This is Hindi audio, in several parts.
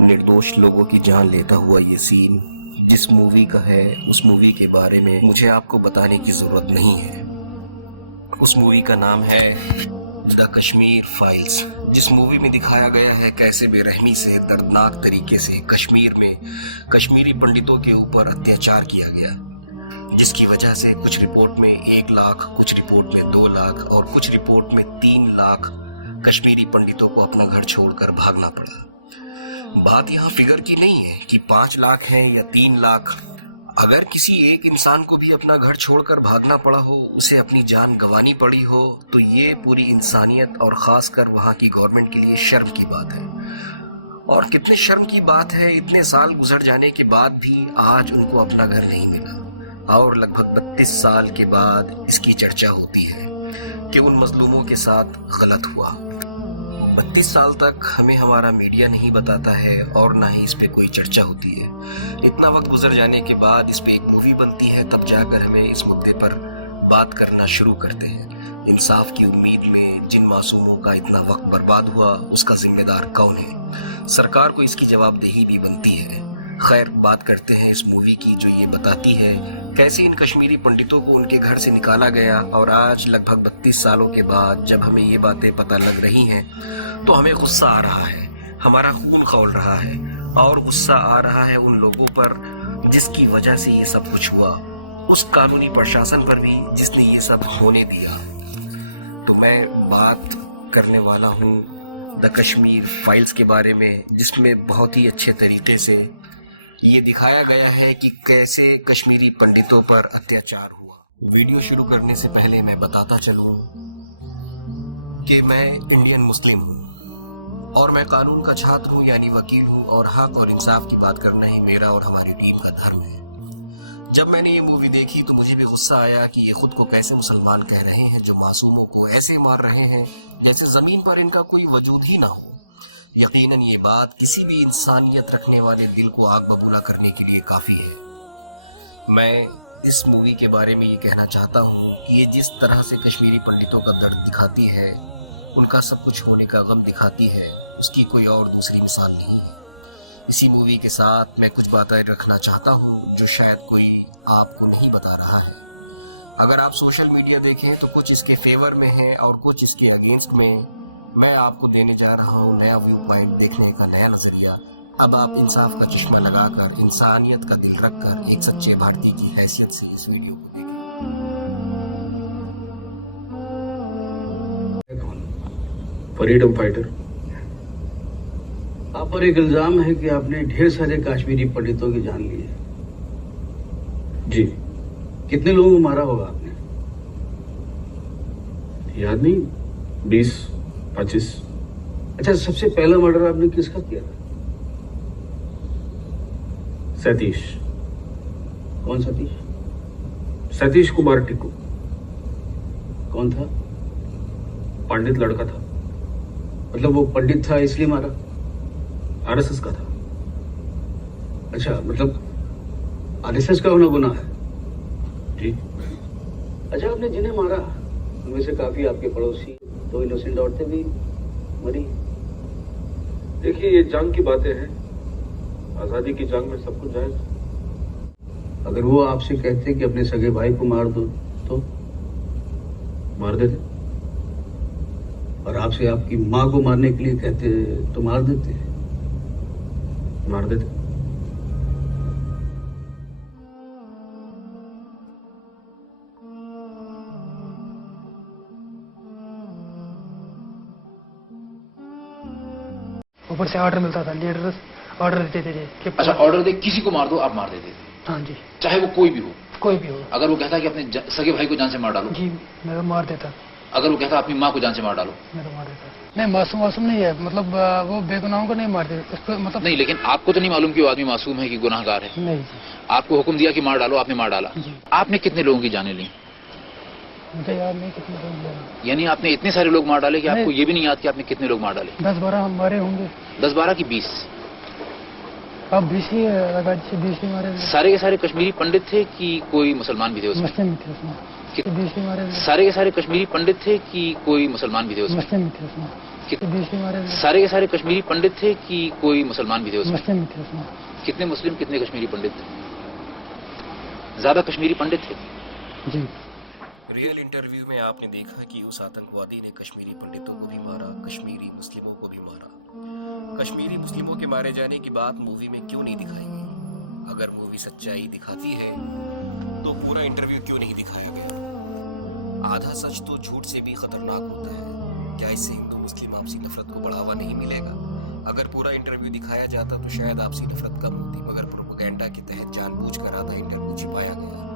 निर्दोष लोगों की जान लेता हुआ ये सीन जिस मूवी का है, उस मूवी के बारे में मुझे आपको बताने की जरूरत नहीं है। उस मूवी का नाम है द कश्मीर फाइल्स। जिस मूवी में दिखाया गया है कैसे बेरहमी से, दर्दनाक तरीके से कश्मीर में कश्मीरी पंडितों के ऊपर अत्याचार किया गया, जिसकी वजह से कुछ रिपोर्ट में 1 लाख, कुछ रिपोर्ट में 2 लाख और कुछ रिपोर्ट में 3 लाख कश्मीरी पंडितों को अपना घर छोड़कर भागना पड़ा। बात यहाँ फिगर की नहीं है कि 5 लाख है या 3 लाख। अगर किसी एक इंसान को भी अपना घर छोड़कर भागना पड़ा हो, उसे अपनी जान गंवानी पड़ी हो, तो ये पूरी इंसानियत और ख़ासकर वहाँ की गवर्नमेंट के लिए शर्म की बात है। और कितने शर्म की बात है, इतने साल गुजर जाने के बाद भी आज उनको अपना घर नहीं मिला और लगभग 32 साल के बाद इसकी चर्चा होती है कि उन मजलूमों के साथ गलत हुआ। 32 साल तक हमें हमारा मीडिया नहीं बताता है और ना ही इस पे कोई चर्चा होती है। इतना वक्त गुजर जाने के बाद इस पे एक मूवी बनती है, तब जाकर हमें इस मुद्दे पर बात करना शुरू करते हैं। इंसाफ की उम्मीद में जिन मासूमों का इतना वक्त बर्बाद हुआ, उसका जिम्मेदार कौन है? सरकार को इसकी जवाबदेही भी बनती है। खैर, बात करते हैं इस मूवी की जो ये बताती है कैसे इन कश्मीरी पंडितों को उनके घर से निकाला गया। और आज लगभग 32 सालों के बाद जब हमें ये बातें पता लग रही हैं तो हमें गुस्सा आ रहा है, हमारा खून खौल रहा है और गुस्सा आ रहा है उन लोगों पर जिसकी वजह से ये सब कुछ हुआ, उस कानूनी प्रशासन पर भी जिसने ये सब होने दिया। तो मैं बात करने वाला हूँ द कश्मीर फाइल्स के बारे में, जिसमें बहुत ही अच्छे तरीके से ये दिखाया गया है कि कैसे कश्मीरी पंडितों पर अत्याचार हुआ। वीडियो शुरू करने से पहले मैं बताता चलूं कि मैं इंडियन मुस्लिम हूं और मैं कानून का छात्र हूं, यानी वकील हूं, और हक और इंसाफ की बात करना ही मेरा और हमारी टीम का धर्म है। जब मैंने ये मूवी देखी तो मुझे भी गुस्सा आया कि ये खुद को कैसे मुसलमान कह रहे हैं, जो मासूमों को ऐसे मार रहे हैं जैसे ज़मीन पर इनका कोई वजूद ही ना हो। यकीनन ये बात किसी भी इंसानियत रखने वाले दिल को आग बबूला करने के लिए काफ़ी है। मैं इस मूवी के बारे में ये कहना चाहता हूँ कि ये जिस तरह से कश्मीरी पंडितों का दर्द दिखाती है, उनका सब कुछ होने का गम दिखाती है, उसकी कोई और दूसरी मिसाल नहीं है। इसी मूवी के साथ मैं कुछ बातें रखना चाहता हूँ जो शायद कोई आपको नहीं बता रहा है। अगर आप सोशल मीडिया देखें तो कुछ इसके फेवर में है और कुछ इसके अगेंस्ट में। मैं आपको देने जा रहा हूँ नया व्यू पॉइंट, देखने का नया नज़रिया। अब आप इंसाफ का चश्मा लगाकर, इंसानियत का दिल रखकर एक सच्चे भारतीय की हैसियत से इस वीडियो को देखें। Freedom fighter. आप पर एक इल्जाम है कि आपने ढेर सारे कश्मीरी पंडितों की जान ली है। जी। कितने लोगों को मारा होगा आपने? याद नहीं, 20-25। अच्छा, सबसे पहला मर्डर आपने किसका किया था? सतीश। कौन सतीश? सतीश कुमार टिक्कू। कौन था? पंडित लड़का था। मतलब वो पंडित था इसलिए मारा? आरएसएस का था। अच्छा, मतलब आरएसएस का होना गुनाह है? जी। अच्छा, आपने जिन्हें मारा उनमें से काफी आपके पड़ोसी, 2 इनोसेंट औरतें भी मरी। देखिए, ये जंग की बातें हैं। आजादी की जंग में सब कुछ जायज। अगर वो आपसे कहते कि अपने सगे भाई को मार दो तो मार देते। और आपसे आपकी माँ को मारने के लिए कहते तो मार देते? मार देते। ऊपर से ऑर्डर मिलता था, लीडर ऑर्डर देते थे कि अच्छा, ऑर्डर दे किसी को मार दो, आप मार देते थे? हाँ जी। चाहे वो कोई भी हो? कोई भी हो। अगर वो कहता कि अपने सगे भाई को जान से मार डालो? जी, मैं तो मार देता। अगर वो कहता अपनी माँ को जान से मार डालो? मैं तो मार देता। नहीं, मासूम नहीं है, मतलब वो बेगुनाहों को नहीं मारते उसको, मतलब नहीं, लेकिन आपको तो नहीं मालूम कि वो आदमी मासूम है कि गुनाहगार है? नहीं। आपको हुक्म दिया कि मार डालो, आपने मार डाला। आपने कितने लोगों की जानें ली? मुझे याद नहीं कितने लोग। यानी आपने इतने सारे लोग मार डाले कि आपको ये भी नहीं याद कि आपने कितने लोग मार डाले? 10-12 हमारे होंगे। 10-12 की 20? अब 20 ही लगा, 20 ही मारे। सारे के सारे कश्मीरी पंडित थे कि कोई मुसलमान भी थे उसमें? मुस्लिम थे उसमें। बीच में मारे गए। सारे के सारे कश्मीरी पंडित थे कि कोई मुसलमान भी थे उसमें? मुस्लिम थे उसमें। बीच में मारे गए। सारे के सारे कश्मीरी पंडित थे कि कोई मुसलमान भी थे उसमें? मुस्लिम थे उसमें। कितने मुस्लिम कितने कश्मीरी पंडित थे? ज्यादा कश्मीरी पंडित थे। जी। रियल इंटरव्यू में आपने देखा कि उस आतंकवादी ने कश्मीरी पंडितों को भी मारा, कश्मीरी मुस्लिमों को भी मारा। कश्मीरी मुस्लिमों के मारे जाने की बात मूवी में क्यों नहीं दिखाई गई? अगर मूवी सच्चाई दिखाती है तो पूरा इंटरव्यू क्यों नहीं दिखाया गया? आधा सच तो झूठ से भी खतरनाक होता है। क्या इससे हिंदू मुस्लिम आपसी नफरत को बढ़ावा नहीं मिलेगा? अगर पूरा इंटरव्यू दिखाया जाता तो शायद आपसी नफरत कम होती, मगर प्रोपेगेंडा के तहत जानबूझकर आधा इंटरव्यू छिपाया गया।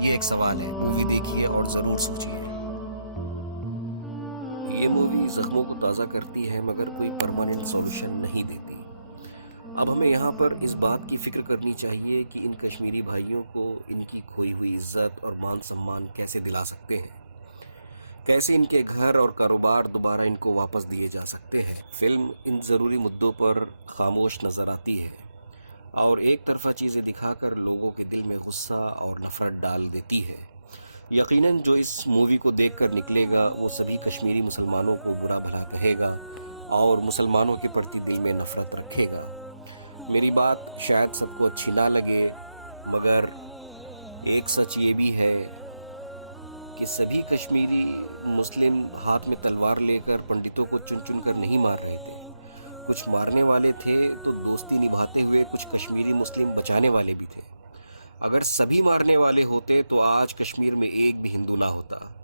ये एक सवाल है, मूवी देखिए और ज़रूर सोचिए। ये मूवी ज़ख्मों को ताज़ा करती है मगर कोई परमानेंट सॉल्यूशन नहीं देती। अब हमें यहाँ पर इस बात की फ़िक्र करनी चाहिए कि इन कश्मीरी भाइयों को इनकी खोई हुई इज़्ज़त और मान सम्मान कैसे दिला सकते हैं, कैसे इनके घर और कारोबार दोबारा इनको वापस दिए जा सकते हैं। फिल्म इन ज़रूरी मुद्दों पर खामोश नज़र आती है और एक तरफा चीज़ें दिखाकर लोगों के दिल में गुस्सा और नफ़रत डाल देती है। यकीनन जो इस मूवी को देखकर निकलेगा वो सभी कश्मीरी मुसलमानों को बुरा भला कहेगा और मुसलमानों के प्रति दिल में नफ़रत रखेगा। मेरी बात शायद सबको अच्छी ना लगे, मगर एक सच ये भी है कि सभी कश्मीरी मुस्लिम हाथ में तलवार लेकर पंडितों को चुन चुन कर नहीं मार रहे थे। कुछ मारने वाले थे तो दोस्ती निभाते हुए कुछ कश्मीरी मुस्लिम बचाने वाले भी थे। अगर सभी मारने वाले होते तो आज कश्मीर में एक भी हिंदू ना होता,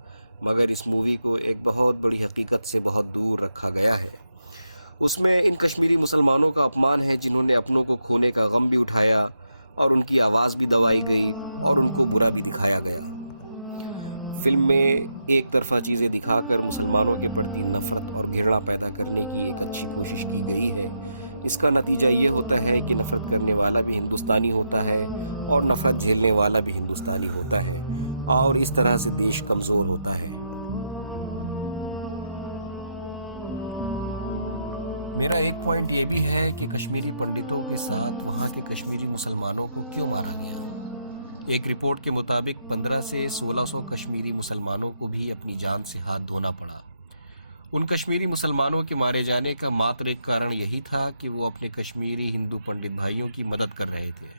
मगर इस मूवी को एक बहुत बड़ी हकीकत से बहुत दूर रखा गया है। उसमें इन कश्मीरी मुसलमानों का अपमान है जिन्होंने अपनों को खोने का गम भी उठाया और उनकी आवाज़ भी दबाई गई और उनको बुरा भी दिखाया गया। फिल्म में एक तरफा चीज़ें दिखाकर मुसलमानों के प्रति नफ़रत और घृणा पैदा करने की एक अच्छी कोशिश की गई है। इसका नतीजा ये होता है कि नफ़रत करने वाला भी हिंदुस्तानी होता है और नफ़रत झेलने वाला भी हिंदुस्तानी होता है और इस तरह से देश कमज़ोर होता है। मेरा एक पॉइंट ये भी है कि कश्मीरी पंडितों के साथ वहाँ के कश्मीरी मुसलमानों को क्यों मारा गया। एक रिपोर्ट के मुताबिक 1500 से 1600 कश्मीरी मुसलमानों को भी अपनी जान से हाथ धोना पड़ा। उन कश्मीरी मुसलमानों के मारे जाने का मात्र एक कारण यही था कि वो अपने कश्मीरी हिंदू पंडित भाइयों की मदद कर रहे थे,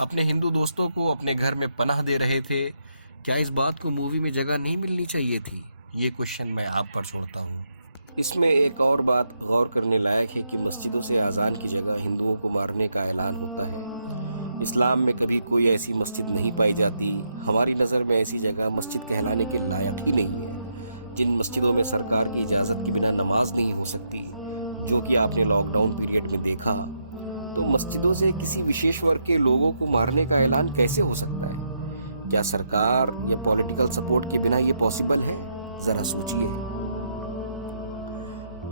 अपने हिंदू दोस्तों को अपने घर में पनाह दे रहे थे। क्या इस बात को मूवी में जगह नहीं मिलनी चाहिए थी? ये क्वेश्चन मैं आप पर छोड़ता हूँ। इसमें एक और बात गौर करने लायक है कि मस्जिदों से अजान की जगह हिंदुओं को मारने का ऐलान होता है। इस्लाम में कभी कोई ऐसी मस्जिद नहीं पाई जाती। हमारी नज़र में ऐसी जगह मस्जिद कहलाने के लायक ही नहीं है। जिन मस्जिदों में सरकार की इजाज़त के बिना नमाज नहीं हो सकती, जो कि आपने लॉकडाउन पीरियड में देखा, तो मस्जिदों से किसी विशेष वर्ग के लोगों को मारने का ऐलान कैसे हो सकता है? क्या सरकार या पॉलिटिकल सपोर्ट के बिना ये पॉसिबल है? ज़रा सोचिए।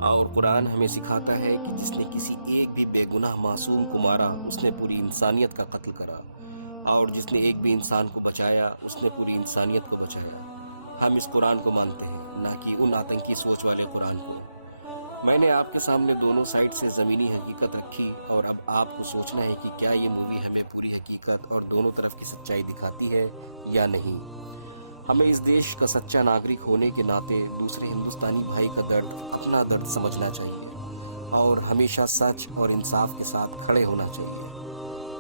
और कुरान हमें सिखाता है कि जिसने किसी एक भी बेगुनाह मासूम को मारा उसने पूरी इंसानियत का कत्ल करा, और जिसने एक भी इंसान को बचाया उसने पूरी इंसानियत को बचाया। हम इस कुरान को मानते हैं, ना कि उन आतंकी सोच वाले कुरान को। मैंने आपके सामने दोनों साइड से ज़मीनी हकीकत रखी और अब आपको सोचना है कि क्या ये मूवी हमें पूरी हकीकत और दोनों तरफ की सच्चाई दिखाती है या नहीं। हमें इस देश का सच्चा नागरिक होने के नाते दूसरे हिंदुस्तानी भाई का दर्द अपना दर्द समझना चाहिए और हमेशा सच और इंसाफ के साथ खड़े होना चाहिए।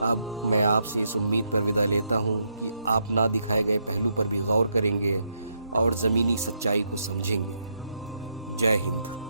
अब मैं आपसे इस उम्मीद पर विदा लेता हूँ कि आप ना दिखाए गए पहलू पर भी गौर करेंगे और ज़मीनी सच्चाई को समझेंगे। जय हिंद।